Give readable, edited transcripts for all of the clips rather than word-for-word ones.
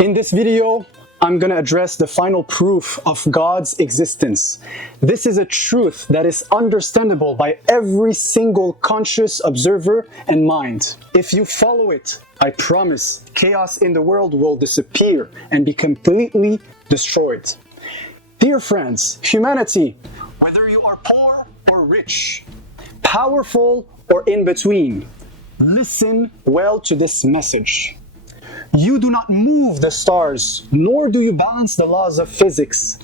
In this video, I'm going to address the final proof of God's existence. This is a truth that is understandable by every single conscious observer and mind. If you follow it, I promise chaos in the world will disappear and be completely destroyed. Dear friends, humanity, whether you are poor or rich, powerful or in between, listen well to this message. You do not move the stars, nor do you balance the laws of physics.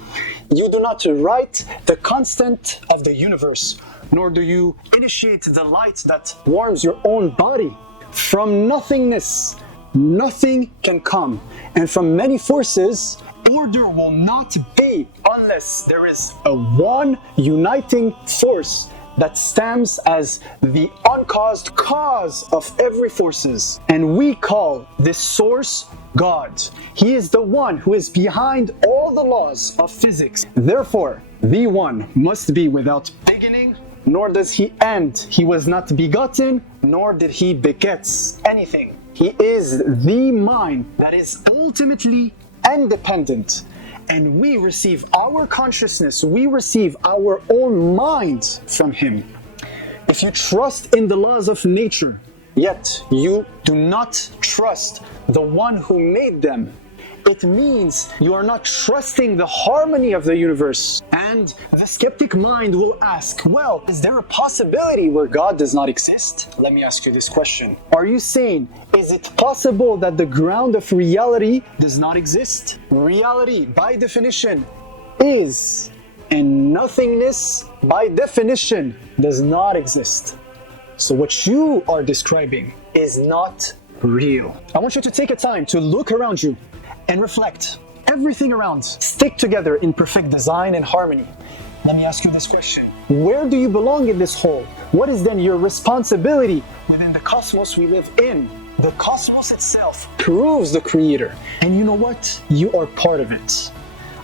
You do not write the constant of the universe, nor do you initiate the light that warms your own body. From nothingness, nothing can come, and from many forces, order will not be unless there is a one uniting force that stands as the uncaused cause of every forces. And we call this source God. He is the one who is behind all the laws of physics. Therefore, the one must be without beginning, nor does he end. He was not begotten, nor did he begets anything. He is the mind that is ultimately independent. And we receive our consciousness, we receive our own mind from him. If you trust in the laws of nature, yet you do not trust the one who made them, it means you are not trusting the harmony of the universe. And the skeptic mind will ask, well, is there a possibility where God does not exist? Let me ask you this question. Are you saying, is it possible that the ground of reality does not exist? Reality, by definition, is, and nothingness, by definition, does not exist. So what you are describing is not real. I want you to take a time to look around you and reflect. Everything around stick together in perfect design and harmony. Let me ask you this question. Where do you belong in this whole? What is then your responsibility within the cosmos we live in? The cosmos itself proves the creator. And you know what? You are part of it.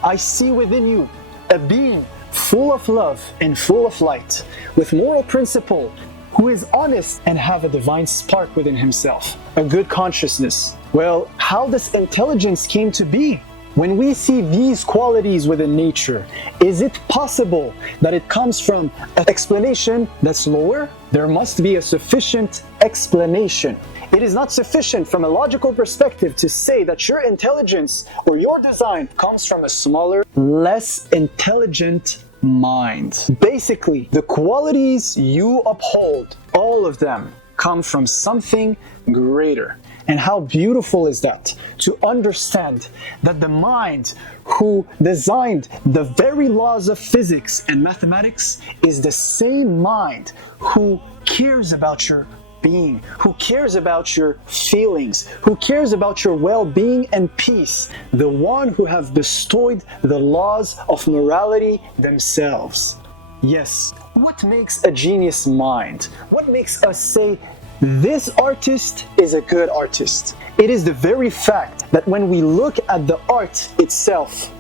I see within you a being full of love and full of light, with moral principle, who is honest and have a divine spark within himself, a good consciousness. Well, how this intelligence came to be? When we see these qualities within nature, is it possible that it comes from an explanation that's lower? There must be a sufficient explanation. It is not sufficient from a logical perspective to say that your intelligence or your design comes from a smaller, less intelligent mind. Basically, the qualities you uphold, all of them, come from something greater. And how beautiful is that, to understand that the mind who designed the very laws of physics and mathematics is the same mind who cares about your being, who cares about your feelings, who cares about your well-being and peace, the one who have bestowed the laws of morality themselves. Yes, what makes a genius mind? What makes us say, this artist is a good artist? It is the very fact that when we look at the art itself,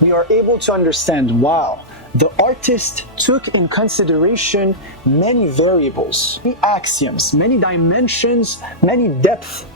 we are able to understand, wow, the artist took in consideration many variables, many axioms, many dimensions, many depths.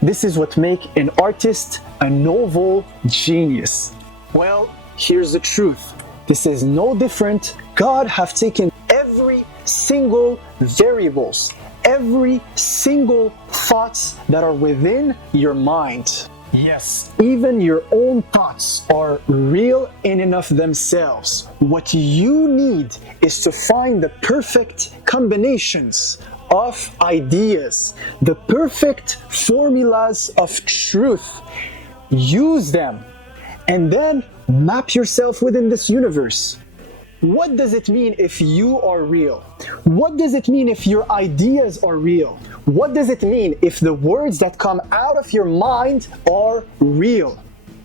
This is what makes an artist a noble genius. Well, here's the truth. This is no different. God have taken every single variables, every single thoughts that are within your mind. Yes, even your own thoughts are real in and of themselves. What you need is to find the perfect combinations of ideas, the perfect formulas of truth. Use them, and then map yourself within this universe. What does it mean if you are real? What does it mean if your ideas are real? What does it mean if the words that come out of your mind are real?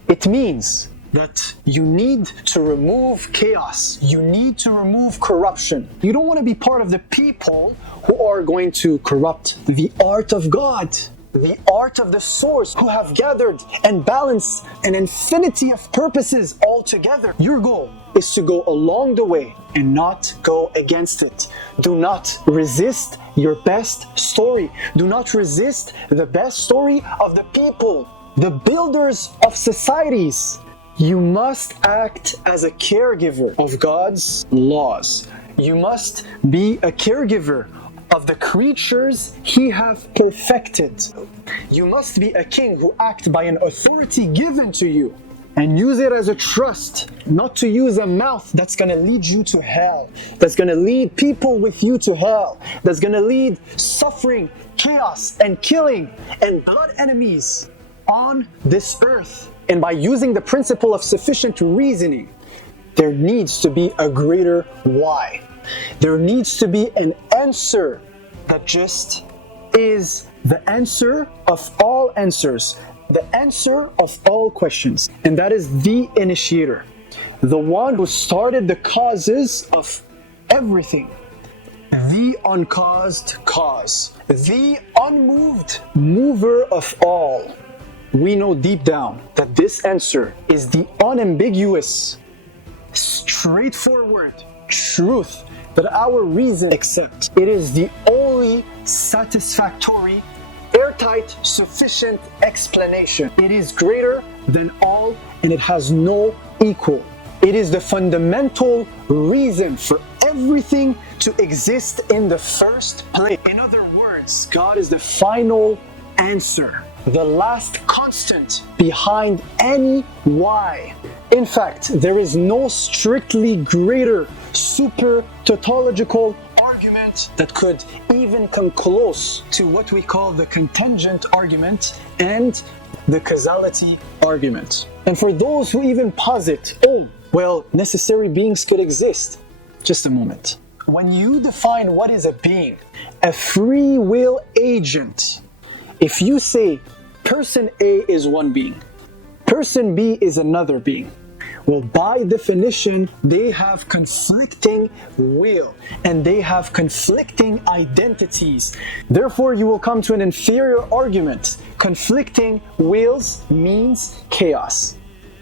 It means that you need to remove chaos. You need to remove corruption. You don't want to be part of the people who are going to corrupt the art of God, the art of the source, who have gathered and balanced an infinity of purposes all together. Your goal is to go along the way and not go against it. Do not resist your best story. Do not resist the best story of the people the builders of societies. You must act as a caregiver of God's laws. You must be a caregiver of the creatures He hath perfected. You must be a king who acts by an authority given to you and use it as a trust, not to use a mouth that's going to lead you to hell, that's going to lead people with you to hell, that's going to lead suffering, chaos, and killing and blood enemies on this earth. And by using the principle of sufficient reasoning, there needs to be a greater why. There needs to be an answer that just is the answer of all answers, the answer of all questions. And that is the initiator, the one who started the causes of everything, the uncaused cause, the unmoved mover of all. We know deep down that this answer is the unambiguous, straightforward truth that our reason accepts. It is the only satisfactory, airtight, sufficient explanation. It is greater than all and it has no equal. It is the fundamental reason for everything to exist in the first place. In other words, God is the final answer, the last constant behind any why. In fact, there is no strictly greater super tautological argument that could even come close to what we call the contingent argument and the causality argument. And for those who even posit, oh, well, necessary beings could exist. Just a moment. When you define what is a being, a free will agent, if you say person A is one being, person B is another being, well, by definition, they have conflicting will and they have conflicting identities. Therefore, you will come to an inferior argument. Conflicting wills means chaos.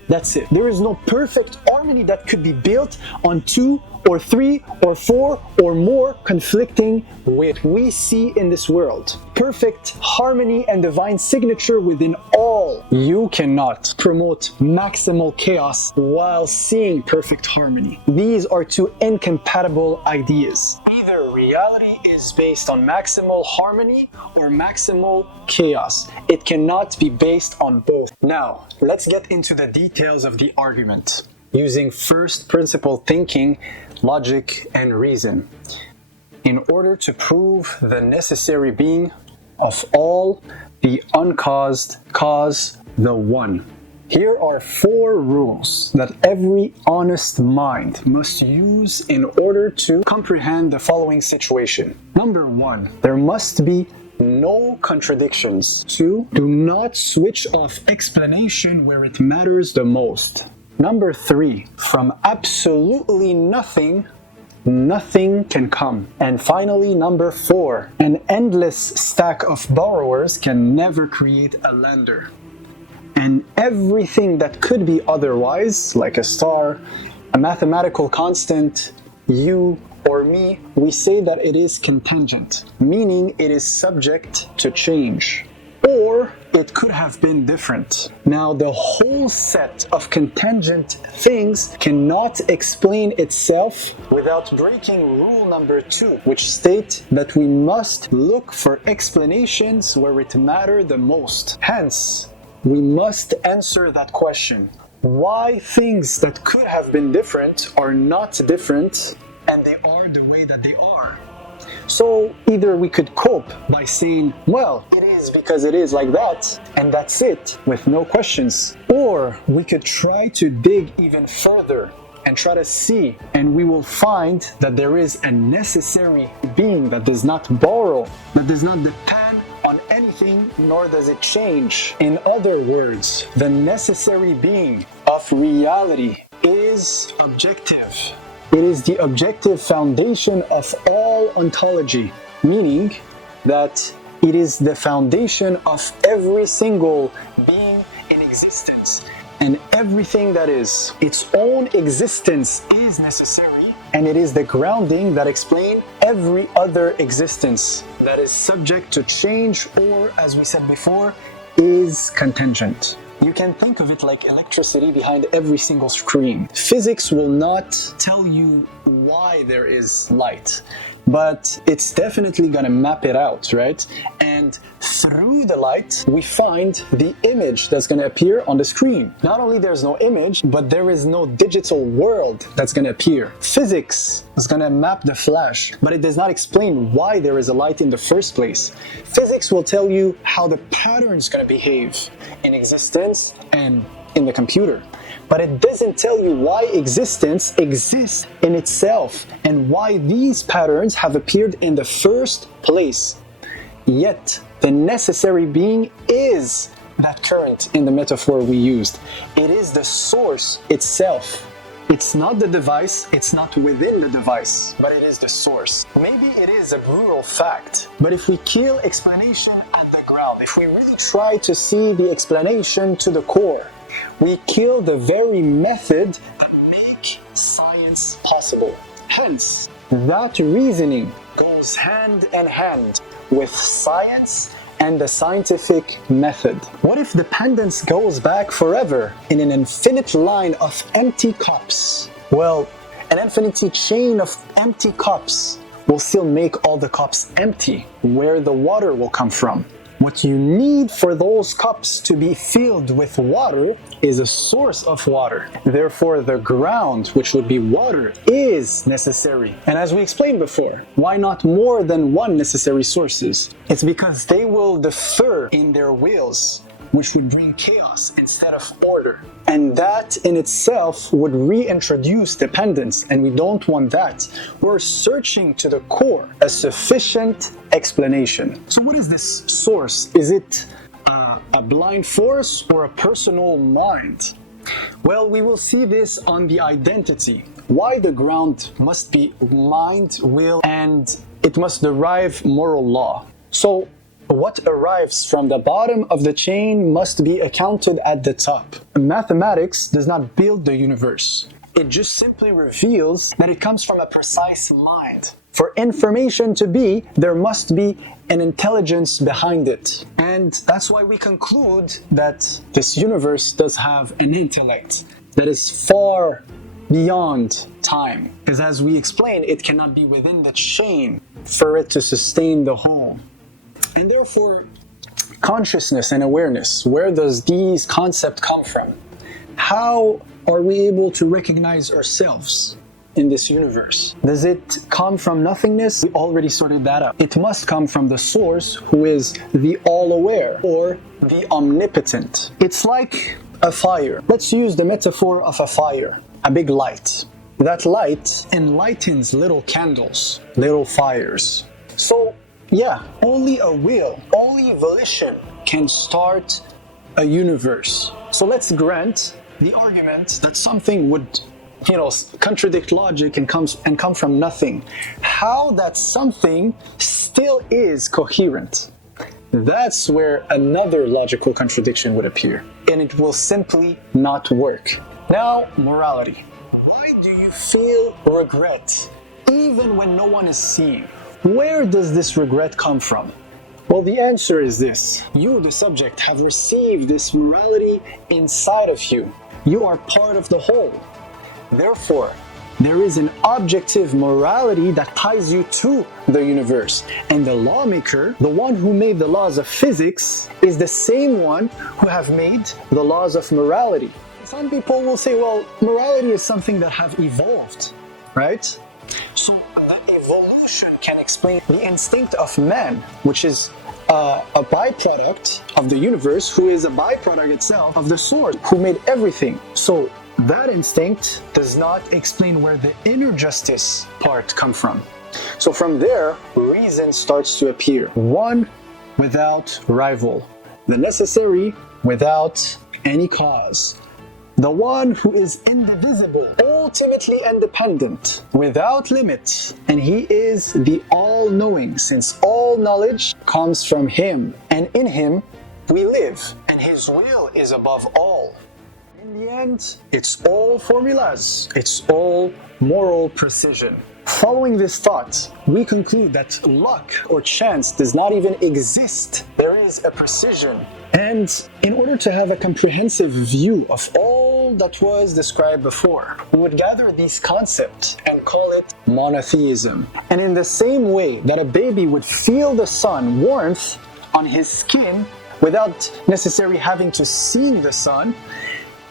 That's it. There is no perfect harmony that could be built on 2 or 3 or 4 or more conflicting wills. We see in this world perfect harmony and divine signature within all. You cannot promote maximal chaos while seeing perfect harmony. These are two incompatible ideas. Either reality is based on maximal harmony or maximal chaos. It cannot be based on both. Now, let's get into the details of the argument using first principle thinking, logic, and reason in order to prove the necessary being of all, the uncaused cause, the one. Here are 4 rules that every honest mind must use in order to comprehend the following situation. Number 1, there must be no contradictions. 2, do not switch off explanation where it matters the most. Number 3, from absolutely nothing, nothing can come. And finally, number 4, an endless stack of borrowers can never create a lender. And everything that could be otherwise, like a star, a mathematical constant, you or me, we say that it is contingent, meaning it is subject to change. Or it could have been different. Now, the whole set of contingent things cannot explain itself without breaking rule number 2, which states that we must look for explanations where it matters the most. Hence, we must answer that question. Why things that could have been different are not different and they are the way that they are. So either we could cope by saying, well, it is because it is like that, and that's it, with no questions. Or we could try to dig even further and try to see, and we will find that there is a necessary being that does not borrow, that does not depend on anything, nor does it change. In other words, the necessary being of reality is objective. It is the objective foundation of all ontology, meaning that it is the foundation of every single being in existence. And everything that is its own existence is necessary, and it is the grounding that explains every other existence that is subject to change, or, as we said before, is contingent. You can think of it like electricity behind every single screen. Physics will not tell you why there is light, but it's definitely gonna map it out, right? And through the light, we find the image that's gonna appear on the screen. Not only there's no image, but there is no digital world that's gonna appear. Physics is gonna map the flash, but it does not explain why there is a light in the first place. Physics will tell you how the pattern's gonna behave in existence and in the computer. But it doesn't tell you why existence exists in itself and why these patterns have appeared in the first place. Yet, the necessary being is that current in the metaphor we used. It is the source itself. It's not the device, it's not within the device, but it is the source. Maybe it is a brutal fact, but if we kill explanation at the ground, if we really try to see the explanation to the core, we kill the very method that make science possible. Hence, that reasoning goes hand in hand with science and the scientific method. What if dependence goes back forever in an infinite line of empty cups? Well, an infinity chain of empty cups will still make all the cups empty. Where the water will come from? What you need for those cups to be filled with water is a source of water. Therefore, the ground, which would be water, is necessary. And as we explained before, why not more than one necessary sources? It's because they will differ in their wills, which would bring chaos instead of order. And that in itself would reintroduce dependence, and we don't want that. We're searching to the core a sufficient explanation. So what is this source? Is it a blind force or a personal mind? Well, we will see this on the identity. Why the ground must be mind, will, and it must derive moral law. So what arrives from the bottom of the chain must be accounted at the top. Mathematics does not build the universe. It just simply reveals that it comes from a precise mind. For information to be, there must be an intelligence behind it. And that's why we conclude that this universe does have an intellect that is far beyond time. Because as we explained, it cannot be within the chain for it to sustain the whole. And therefore, consciousness and awareness, where does these concepts come from? How are we able to recognize ourselves in this universe? Does it come from nothingness? We already sorted that out. It must come from the source who is the all-aware or the omnipotent. It's like a fire. Let's use the metaphor of a fire, a big light. That light enlightens little candles, little fires. So, yeah, only a will, only volition can start a universe. So let's grant the argument that something would, contradict logic and come from nothing. How that something still is coherent? That's where another logical contradiction would appear, and it will simply not work. Now, morality. Why do you feel regret even when no one is seeing? Where does this regret come from? Well, the answer is this. You, the subject, have received this morality inside of you. You are part of the whole. Therefore, there is an objective morality that ties you to the universe. And the lawmaker, the one who made the laws of physics, is the same one who have made the laws of morality. Some people will say, well, morality is something that have evolved, right? So that evolution can explain the instinct of man, which is a byproduct of the universe, who is a byproduct itself of the source, who made everything. So that instinct does not explain where the inner justice part come from. So from there, reason starts to appear. One without rival. The necessary without any cause. The one who is indivisible, ultimately independent, without limit. And he is the all-knowing, since all knowledge comes from him. And in him, we live. And his will is above all. In the end, it's all formulas. It's all moral precision. Following this thought, we conclude that luck or chance does not even exist. There is a precision And in order to have a comprehensive view of all that was described before, we would gather these concepts and call it monotheism. And in the same way that a baby would feel the sun warmth on his skin without necessarily having to see the sun,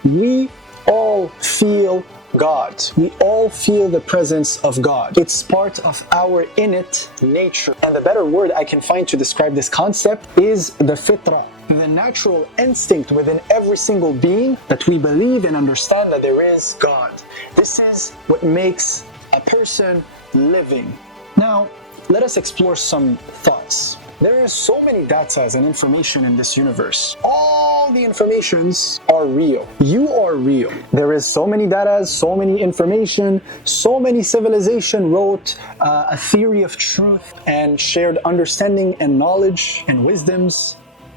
we all feel God. We all feel the presence of God. It's part of our innate nature. And the better word I can find to describe this concept is the fitra, the natural instinct within every single being that we believe and understand that there is God. This is what makes a person living. Now, let us explore some thoughts. There is so many data and information in this universe. All the informations are real. You are real. There is so many data, so many information, so many civilization wrote a theory of truth and shared understanding and knowledge and wisdoms.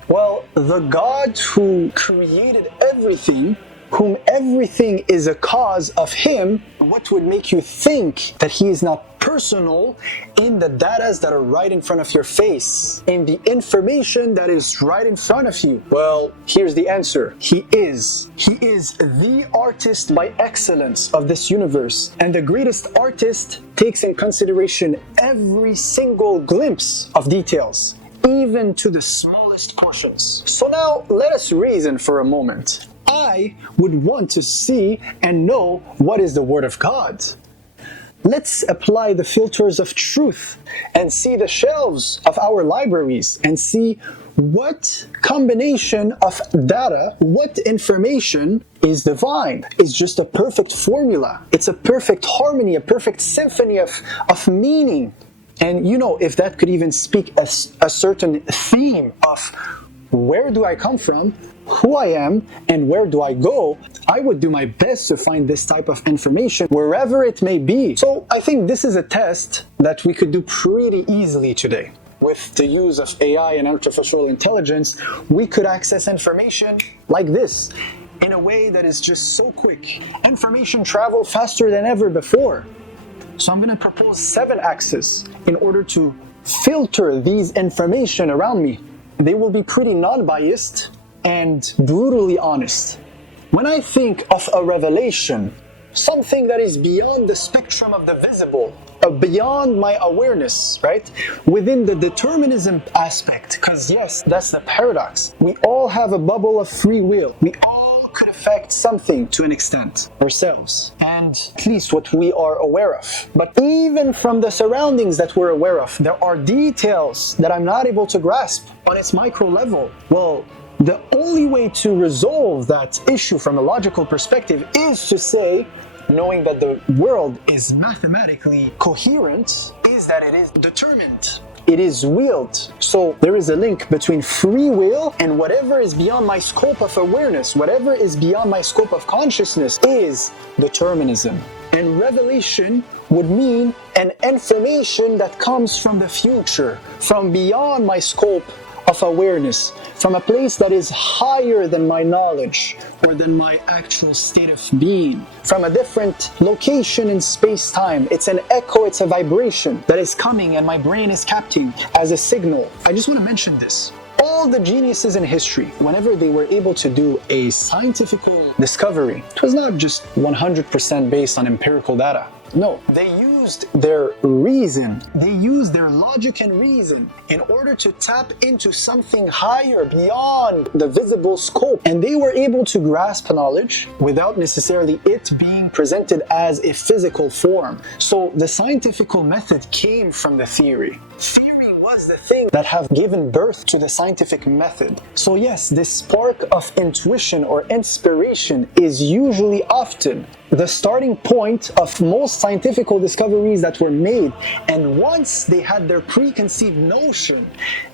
Well, the God who created everything, whom everything is a cause of him, what would make you think that he is not personal in the data that are right in front of your face, in the information that is right in front of you? Well, here's the answer. He is. He is the artist by excellence of this universe. And the greatest artist takes in consideration every single glimpse of details, even to the smallest portions. So now let us reason for a moment. I would want to see and know what is the Word of God. Let's apply the filters of truth and see the shelves of our libraries and see what combination of data, what information is divine. It's just a perfect formula. It's a perfect harmony, a perfect symphony of meaning. And you know, if that could even speak a certain theme of where do I come from, who I am, and where do I go, I would do my best to find this type of information wherever it may be. So I think this is a test that we could do pretty easily today. With the use of AI and artificial intelligence, we could access information like this in a way that is just so quick. Information travel faster than ever before. So I'm going to propose 7 axes in order to filter these information around me. They will be pretty non-biased and brutally honest. When I think of a revelation, something that is beyond the spectrum of the visible, beyond my awareness, right? Within the determinism aspect, because yes, that's the paradox. We all have a bubble of free will. We all could affect something to an extent ourselves, and at least what we are aware of. But even from the surroundings that we're aware of, there are details that I'm not able to grasp on its micro level. Well, the only way to resolve that issue from a logical perspective is to say, knowing that the world is mathematically coherent, is that it is determined. It is willed. So there is a link between free will and whatever is beyond my scope of awareness, whatever is beyond my scope of consciousness is determinism. And revelation would mean an information that comes from the future, from beyond my scope of awareness, from a place that is higher than my knowledge or than my actual state of being, from a different location in space-time. It's an echo, it's a vibration that is coming and my brain is capturing as a signal. I just want to mention this. All the geniuses in history, whenever they were able to do a scientific discovery, it was not just 100% based on empirical data. No, they used their reason, they used their logic and reason in order to tap into something higher beyond the visible scope. And they were able to grasp knowledge without necessarily it being presented as a physical form. So the scientific method came from the theory. Theory was the thing that have given birth to the scientific method. So yes, this spark of intuition or inspiration is usually often the starting point of most scientific discoveries that were made. And once they had their preconceived notion,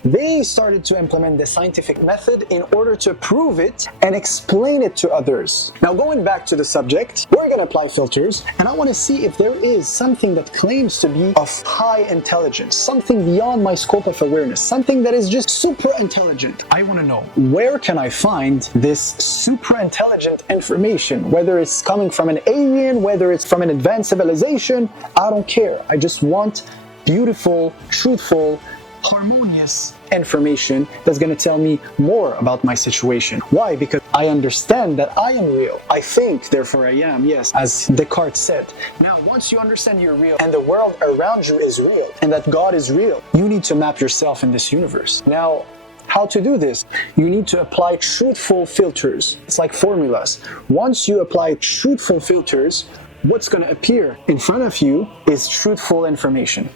they started to implement the scientific method in order to prove it and explain it to others. Now, going back to the subject, we're going to apply filters, and I want to see if there is something that claims to be of high intelligence, something beyond my scope of awareness, something that is just super intelligent. I want to know, where can I find this super intelligent information, whether it's coming from an alien, whether it's from an advanced civilization? I don't care. I just want beautiful, truthful, harmonious information that's going to tell me more about my situation. Why? Because I understand that I am real. I think, therefore I am, yes, as Descartes said. Now, once you understand you're real and the world around you is real and that God is real, you need to map yourself in this universe. Now, how to do this? You need to apply truthful filters. It's like formulas. Once you apply truthful filters, what's going to appear in front of you is truthful information.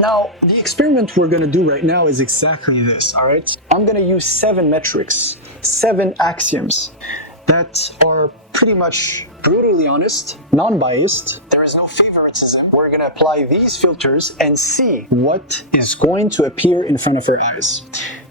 Now, the experiment we're going to do right now is exactly this, all right? I'm going to use 7 metrics, 7 axioms that are pretty much brutally honest, non-biased. There is no favoritism. We're going to apply these filters and see what is going to appear in front of our eyes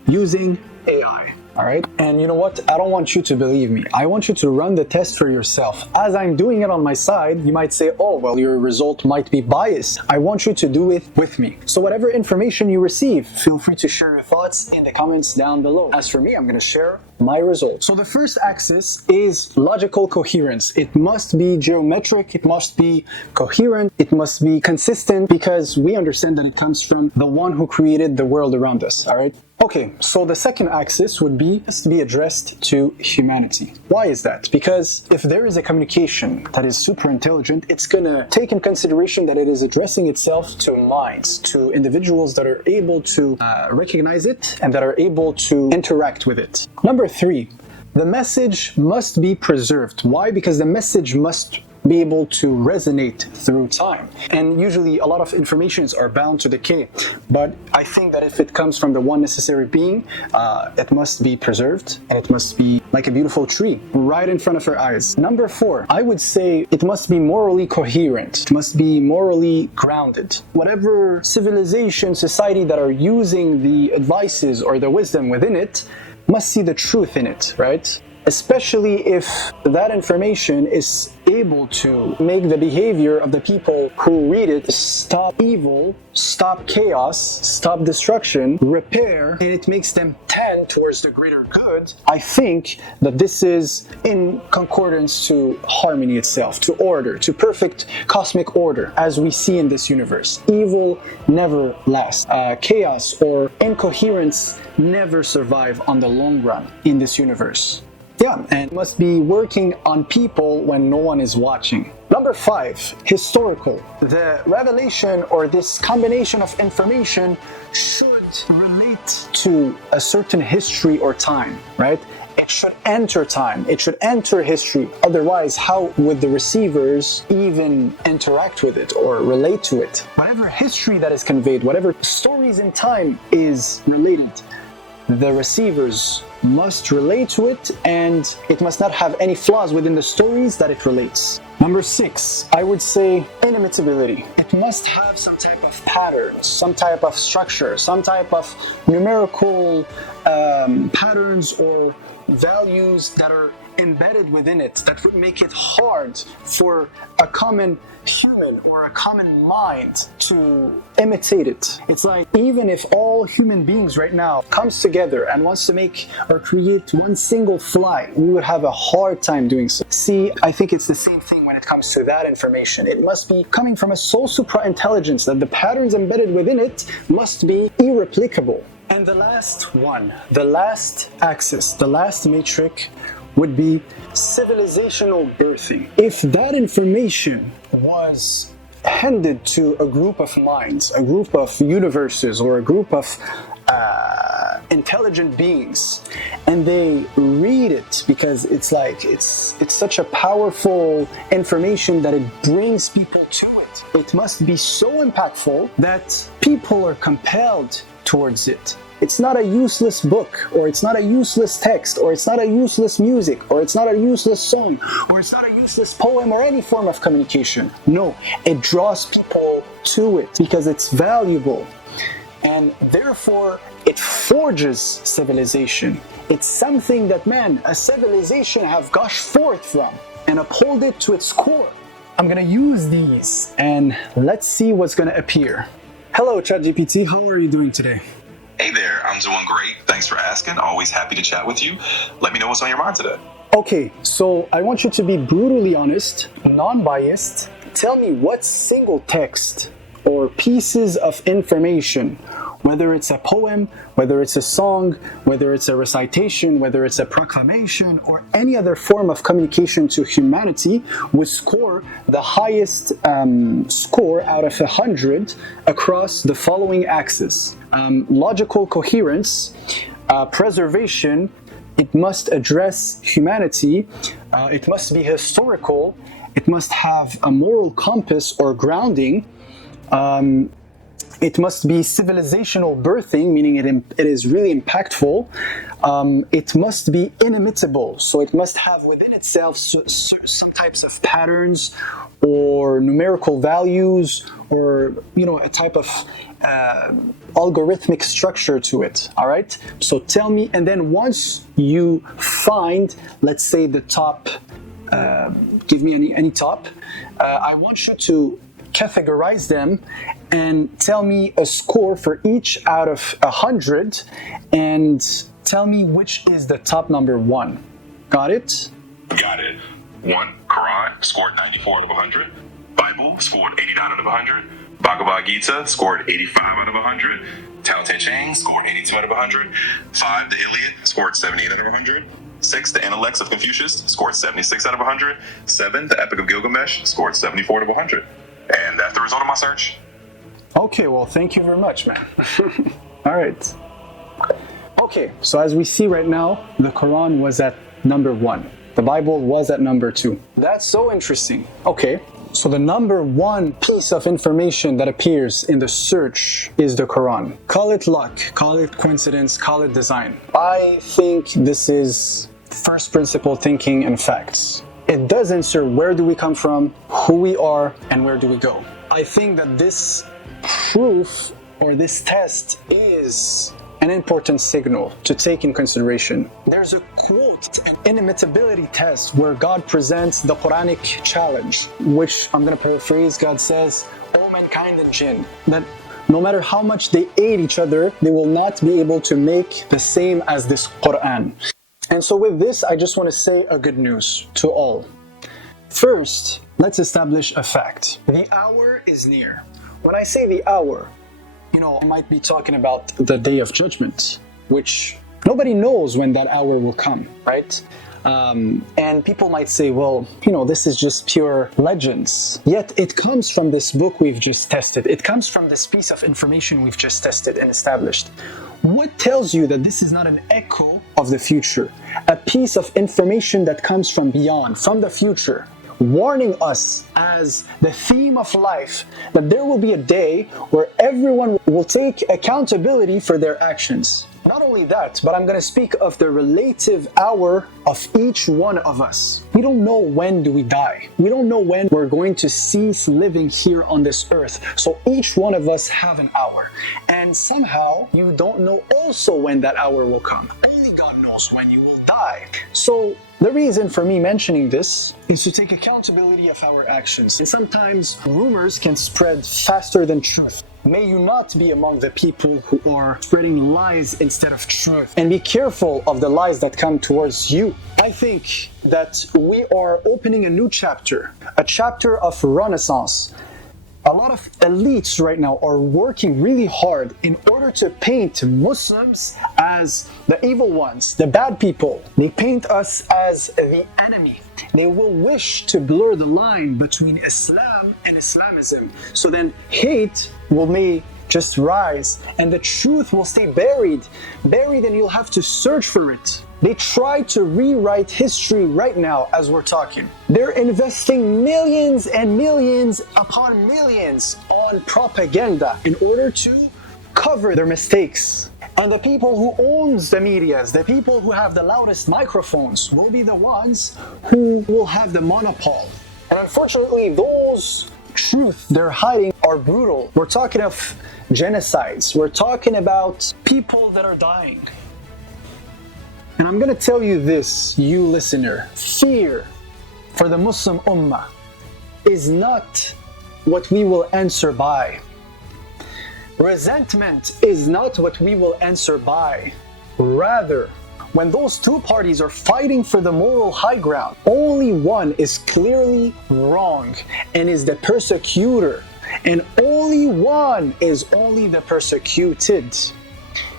using AI. All right. And you know what? I don't want you to believe me. I want you to run the test for yourself. As I'm doing it on my side, you might say, oh, well, your result might be biased. I want you to do it with me. So whatever information you receive, feel free to share your thoughts in the comments down below. As for me, I'm going to share my results. So the first axis is logical coherence. It must be geometric. It must be coherent. It must be consistent because we understand that it comes from the one who created the world around us. All right. Okay, so the second axis would be to be addressed to humanity. Why is that? Because if there is a communication that is super intelligent, it's gonna take in consideration that it is addressing itself to minds, to individuals that are able to recognize it and that are able to interact with it. Number 3, the message must be preserved. Why? Because the message must be able to resonate through time. And usually a lot of informations are bound to decay. But I think that if it comes from the one necessary being, it must be preserved and it must be like a beautiful tree right in front of our eyes. Number 4, I would say it must be morally coherent. It must be morally grounded. Whatever civilization, society that are using the advices or the wisdom within it must see the truth in it, right? Especially if that information is able to make the behavior of the people who read it stop evil, stop chaos, stop destruction, repair, and it makes them tend towards the greater good. I think that this is in concordance to harmony itself, to order, to perfect cosmic order as we see in this universe. Evil never lasts. Chaos or incoherence never survive on the long run in this universe. Yeah, and must be working on people when no one is watching. Number 5, historical. The revelation or this combination of information should relate to a certain history or time, right? It should enter time. It should enter history. Otherwise, how would the receivers even interact with it or relate to it? Whatever history that is conveyed, whatever stories in time is related, the receivers must relate to it, and it must not have any flaws within the stories that it relates. Number 6, I would say inimitability. It must have some type of patterns, some type of structure, some type of numerical patterns or values that are embedded within it that would make it hard for a common human or a common mind to imitate it. It's like even if all human beings right now comes together and wants to make or create one single fly, we would have a hard time doing so. See, I think it's the same thing when it comes to that information. It must be coming from a soul supra intelligence that the patterns embedded within it must be irreplicable. And the last one, the last axis, the last matrix would be civilizational birthing. If that information was handed to a group of minds, a group of universes, or a group of intelligent beings, and they read it because it's such a powerful information that it brings people to it. It must be so impactful that people are compelled towards it. It's not a useless book, or it's not a useless text, or it's not a useless music, or it's not a useless song, or it's not a useless poem or any form of communication. No, it draws people to it because it's valuable. And therefore, it forges civilization. It's something that, a civilization have gushed forth from and uphold it to its core. I'm gonna use these and let's see what's gonna appear. Hello, ChatGPT, how are you doing today? Hey there, I'm doing great. Thanks for asking. Always happy to chat with you. Let me know what's on your mind today. Okay, so I want you to be brutally honest, non-biased. Tell me what single text or pieces of information whether it's a poem, whether it's a song, whether it's a recitation, whether it's a proclamation, or any other form of communication to humanity, would score the highest score out of 100 across the following axes. Logical coherence, preservation, it must address humanity, it must be historical, it must have a moral compass or grounding, it must be civilizational birthing, meaning it is really impactful. It must be inimitable, so it must have within itself some types of patterns or numerical values, or a type of algorithmic structure to it. All right. So tell me, and then once you find, let's say, the top, give me any top. I want you to categorize them and tell me a score for each out of 100, and tell me which is the top number one. Got it? Got it. 1. Quran scored 94 out of 100. Bible scored 89 out of 100. Bhagavad Gita scored 85 out of 100. Tao Te Ching scored 82 out of 100. 5. The Iliad scored 78 out of 100. 6. The Intellects of Confucius scored 76 out of 100. 7. The Epic of Gilgamesh scored 74 out of 100. And that's the result of my search. Okay, well, thank you very much, man. All right. Okay, so as we see right now, the Quran was at number 1. The Bible was at number 2. That's so interesting. Okay, so the number 1 piece of information that appears in the search is the Quran. Call it luck, call it coincidence, call it design. I think this is first principle thinking and facts. It does answer where do we come from, who we are, and where do we go. I think that this proof or this test is an important signal to take in consideration. There's a quote, an inimitability test, where God presents the Quranic challenge, which I'm going to paraphrase. God says, "O mankind and jinn, that no matter how much they aid each other, they will not be able to make the same as this Quran." And so with this, I just want to say a good news to all. First, let's establish a fact. The hour is near. When I say the hour, I might be talking about the day of judgment, which nobody knows when that hour will come, right? And people might say, well, this is just pure legends. Yet it comes from this book we've just tested. It comes from this piece of information we've just tested and established. What tells you that this is not an echo of the future? A piece of information that comes from beyond, from the future, warning us as the theme of life that there will be a day where everyone will take accountability for their actions. Not only that, but I'm going to speak of the relative hour of each one of us. We don't know when do we die. We don't know when we're going to cease living here on this earth. So each one of us have an hour. And somehow you don't know also when that hour will come. Only God knows when you will die. So the reason for me mentioning this is to take accountability of our actions. And sometimes rumors can spread faster than truth. May you not be among the people who are spreading lies instead of truth. And be careful of the lies that come towards you. I think that we are opening a new chapter, a chapter of renaissance. A lot of elites right now are working really hard in order to paint Muslims as the evil ones, the bad people. They paint us as the enemy. They will wish to blur the line between Islam and Islamism. So then hate may just rise and the truth will stay buried and you'll have to search for it. They try to rewrite history right now as we're talking. They're investing millions and millions upon millions on propaganda in order to cover their mistakes. And the people who owns the medias, the people who have the loudest microphones, will be the ones who will have the monopoly. And unfortunately, those truth they're hiding are brutal. We're talking of genocides. We're talking about people that are dying. And I'm going to tell you this, you listener, fear for the Muslim Ummah is not what we will answer by. Resentment is not what we will answer by. Rather, when those two parties are fighting for the moral high ground, only one is clearly wrong and is the persecutor. and only one is only the persecuted.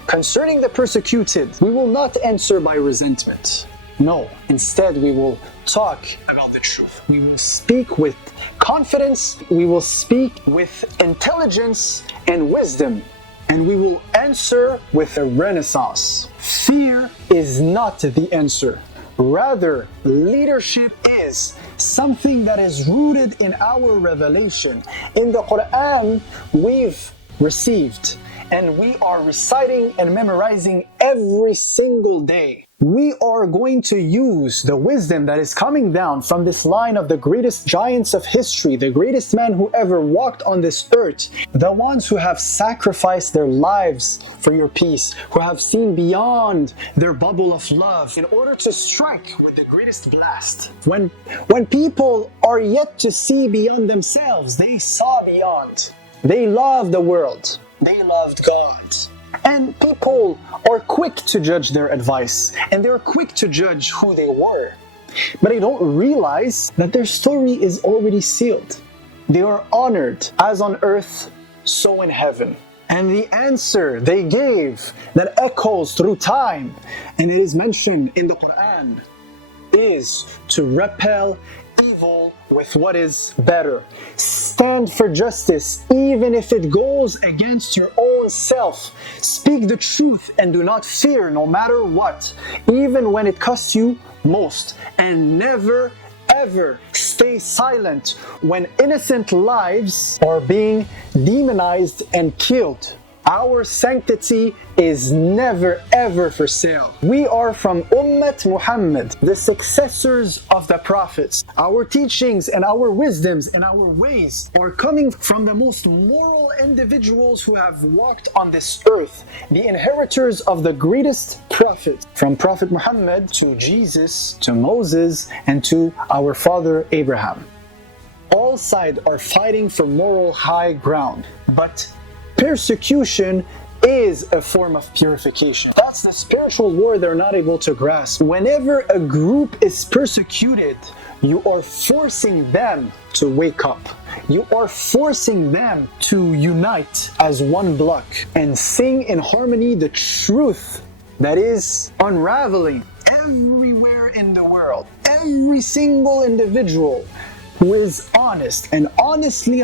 Concerning the persecuted, we will not answer by resentment. No, instead we will talk about the truth. We will speak with confidence, we will speak with intelligence and wisdom, and we will answer with a renaissance. Fear is not the answer. Rather, leadership is something that is rooted in our revelation. In the Quran, we've received and we are reciting and memorizing every single day. We are going to use the wisdom that is coming down from this line of the greatest giants of history, the greatest man who ever walked on this earth, the ones who have sacrificed their lives for your peace, who have seen beyond their bubble of love in order to strike with the greatest blast. When people are yet to see beyond themselves, they saw beyond. They loved the world. They loved God. And people are quick to judge their advice, and they're quick to judge who they were. But they don't realize that their story is already sealed. They are honored as on earth, so in heaven. And the answer they gave that echoes through time, and it is mentioned in the Quran, is to repel evil with what is better. Stand for justice even if it goes against your own self. Speak the truth and do not fear no matter what, even when it costs you most. And never ever stay silent when innocent lives are being demonized and killed. Our sanctity is never ever for sale. We are from Ummah Muhammad, the successors of the prophets. Our teachings and our wisdoms and our ways are coming from the most moral individuals who have walked on this earth, the inheritors of the greatest prophets, from Prophet Muhammad to Jesus to Moses and to our father Abraham. All sides are fighting for moral high ground, but persecution is a form of purification. That's the spiritual war they're not able to grasp. Whenever a group is persecuted, you are forcing them to wake up. You are forcing them to unite as one block and sing in harmony the truth that is unraveling everywhere in the world. Every single individual who is honest and honestly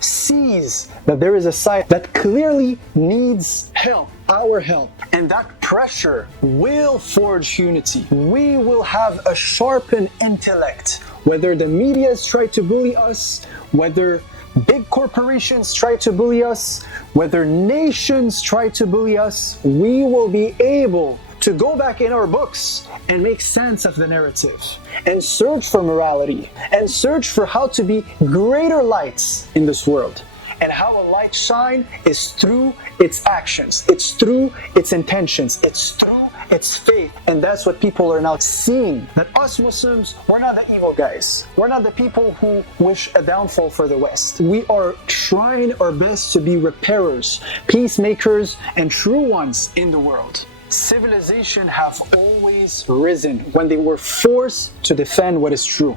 sees that there is a side that clearly needs help, our help, and that pressure will forge unity. We will have a sharpened intellect. Whether the media try to bully us, whether big corporations try to bully us, whether nations try to bully us, we will be able to go back in our books and make sense of the narrative and search for morality and search for how to be greater lights in this world. And how a light shine is through its actions, it's through its intentions, it's through its faith. And that's what people are now seeing, that us Muslims, we're not the evil guys. We're not the people who wish a downfall for the West. We are trying our best to be repairers, peacemakers, and true ones in the world. Civilization have always risen when they were forced to defend what is true.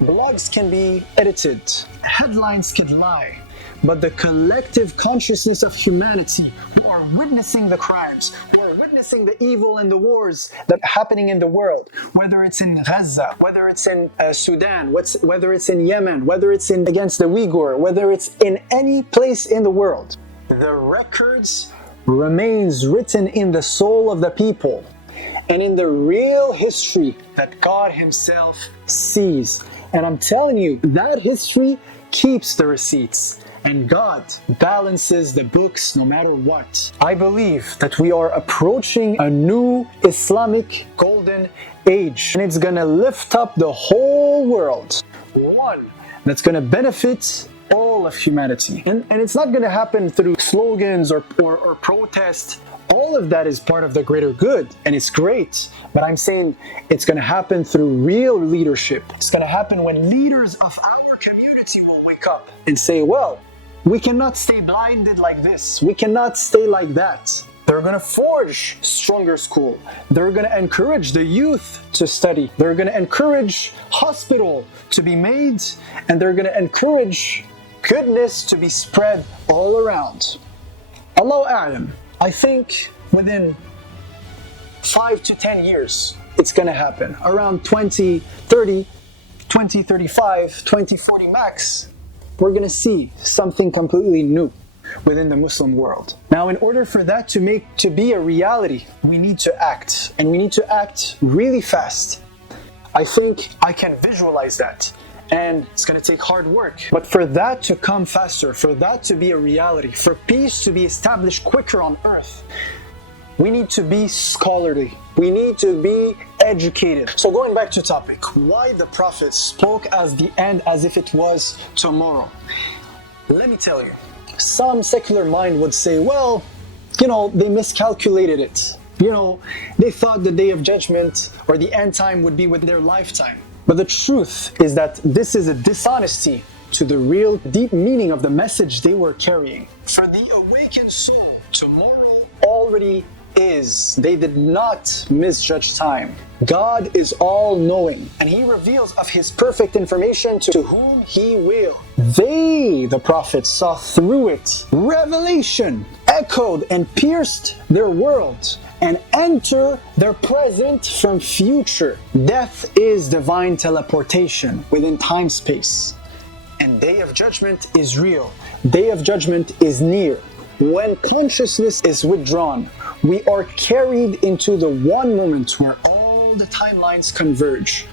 Blogs can be edited, headlines can lie, but the collective consciousness of humanity who are witnessing the crimes, who are witnessing the evil and the wars that are happening in the world, whether it's in Gaza, whether it's in Sudan, whether it's in Yemen, whether it's against the Uyghur, whether it's in any place in the world, the records remains written in the soul of the people and in the real history that God Himself sees. And I'm telling you, that history keeps the receipts and God balances the books no matter what. I believe that we are approaching a new Islamic golden age, and it's gonna lift up the whole world. One that's gonna benefit all of humanity. And it's not going to happen through slogans or protest. All of that is part of the greater good, and it's great. But I'm saying it's going to happen through real leadership. It's going to happen when leaders of our community will wake up and say, well, we cannot stay blinded like this. We cannot stay like that. They're going to forge stronger school. They're going to encourage the youth to study. They're going to encourage hospital to be made, and they're going to encourage goodness to be spread all around. Allahu A'lam, I think within 5 to 10 years it's gonna happen. Around 2030, 2035, 2040 max, we're gonna see something completely new within the Muslim world. Now, in order for that to be a reality, we need to act, and we need to act really fast. I think I can visualize that, and it's gonna take hard work. But for that to come faster, for that to be a reality, for peace to be established quicker on earth, we need to be scholarly. We need to be educated. So going back to topic, why the Prophet spoke as the end as if it was tomorrow. Let me tell you, some secular mind would say, well, they miscalculated it. They thought the day of judgment or the end time would be with their lifetime. But the truth is that this is a dishonesty to the real deep meaning of the message they were carrying. For the awakened soul, tomorrow already is. They did not misjudge time. God is all-knowing, and He reveals of His perfect information to whom He will. They, the prophets, saw through it. Revelation echoed and pierced their world and enter their present from future. Death is divine teleportation within time-space. And Day of Judgment is real. Day of Judgment is near. When consciousness is withdrawn, we are carried into the one moment where all the timelines converge.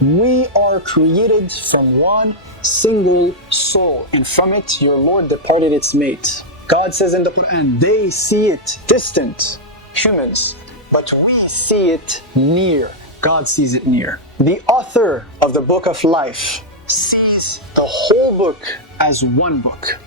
We are created from one single soul, and from it your Lord departed its mate. God says in the Quran, they see it distant, humans, but we see it near. God sees it near. The author of the book of life sees the whole book as one book,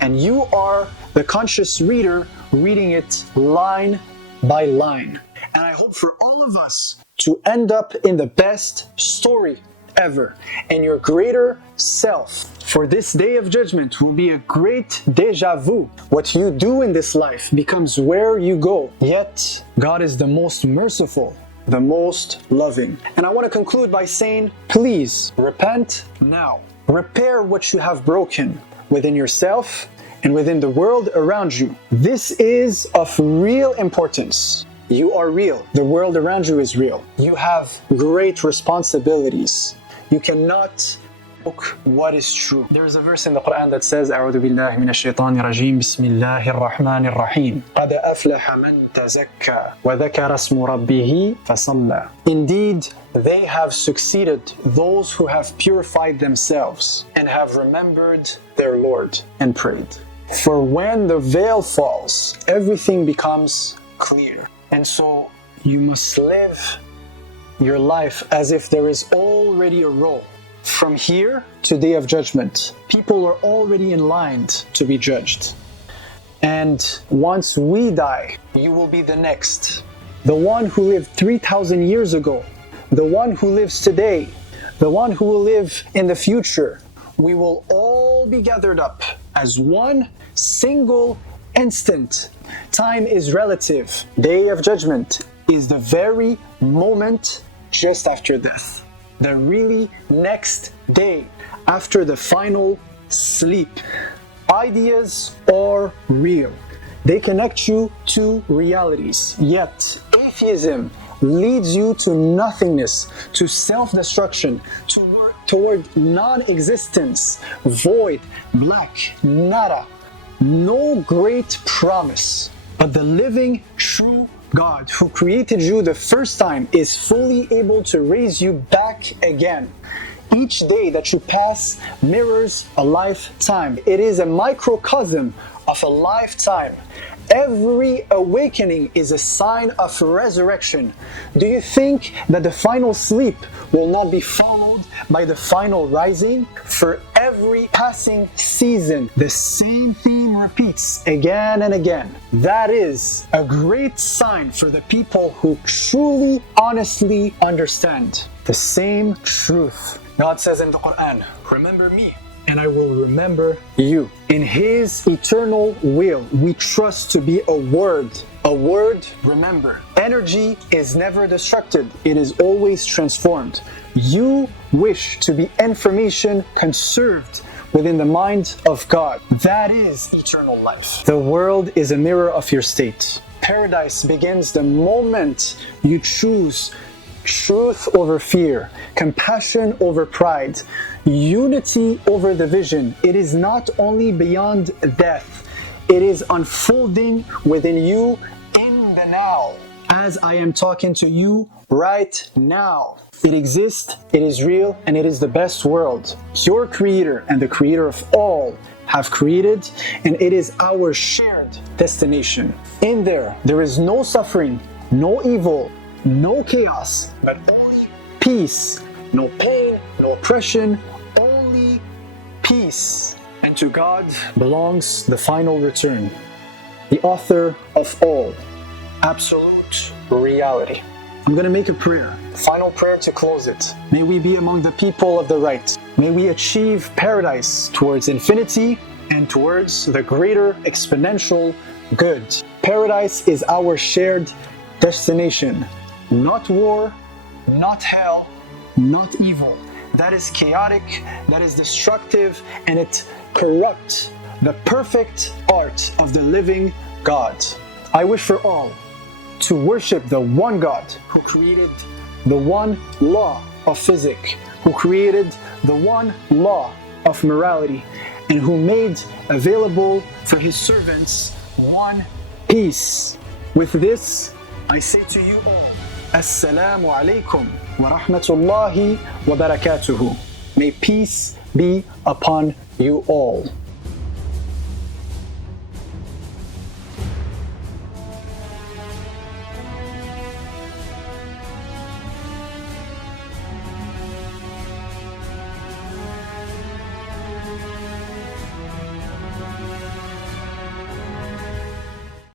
and you are the conscious reader reading it line by line. And I hope for all of us to end up in the best story ever, and your greater self. For this day of judgment will be a great deja vu. What you do in this life becomes where you go. Yet, God is the most merciful, the most loving. And I want to conclude by saying, please repent now. Repair what you have broken within yourself and within the world around you. This is of real importance. You are real. The world around you is real. You have great responsibilities. You cannot book what is true. There is a verse in the Quran that says, أعوذ بالله من الشيطان الرجيم بسم الله الرحمن الرحيم قد أفلح من تزكى وذكر اسم ربه فصلى. Indeed, they have succeeded, those who have purified themselves and have remembered their Lord and prayed. For when the veil falls, everything becomes clear. And so you must live your life as if there is already a roll. From here to Day of Judgment, people are already in line to be judged. And once we die, you will be the next. The one who lived 3,000 years ago, the one who lives today, the one who will live in the future, we will all be gathered up as one single instant. Time is relative. Day of Judgment is the very moment just after death. The really next day after the final sleep. Ideas are real. They connect you to realities. Yet, atheism leads you to nothingness, to self-destruction, toward non-existence, void, black, nada. No great promise. But the living, true God who created you the first time is fully able to raise you back again. Each day that you pass mirrors a lifetime. It is a microcosm of a lifetime. Every awakening is a sign of resurrection. Do you think that the final sleep will not be followed by the final rising? For every passing season, the same theme repeats again and again. That is a great sign for the people who truly, honestly understand the same truth. God says in the Quran, remember me, and I will remember you. In His eternal will, we trust to be a word. A word, remember. Energy is never destructed. It is always transformed. You wish to be information conserved within the mind of God. That is eternal life. The world is a mirror of your state. Paradise begins the moment you choose truth over fear, compassion over pride, unity over division. It is not only beyond death, it is unfolding within you in the now. As I am talking to you right now. It exists, it is real, and it is the best world. Your Creator and the Creator of all have created, and it is our shared destination. In there is no suffering, no evil, no chaos, but only peace. No pain, no oppression, only peace. And to God belongs the final return, the author of all, absolute reality. I'm going to make a prayer, final prayer to close it. May we be among the people of the right. May we achieve paradise towards infinity and towards the greater exponential good. Paradise is our shared destination. Not war, not hell, not evil. That is chaotic, that is destructive, and it corrupts the perfect art of the living God. I wish for all to worship the one God who created the one law of physics, who created the one law of morality, and who made available for his servants one peace. With this, I say to you all, Assalamu alaikum wa rahmatullahi wa barakatuhu. May peace be upon you all.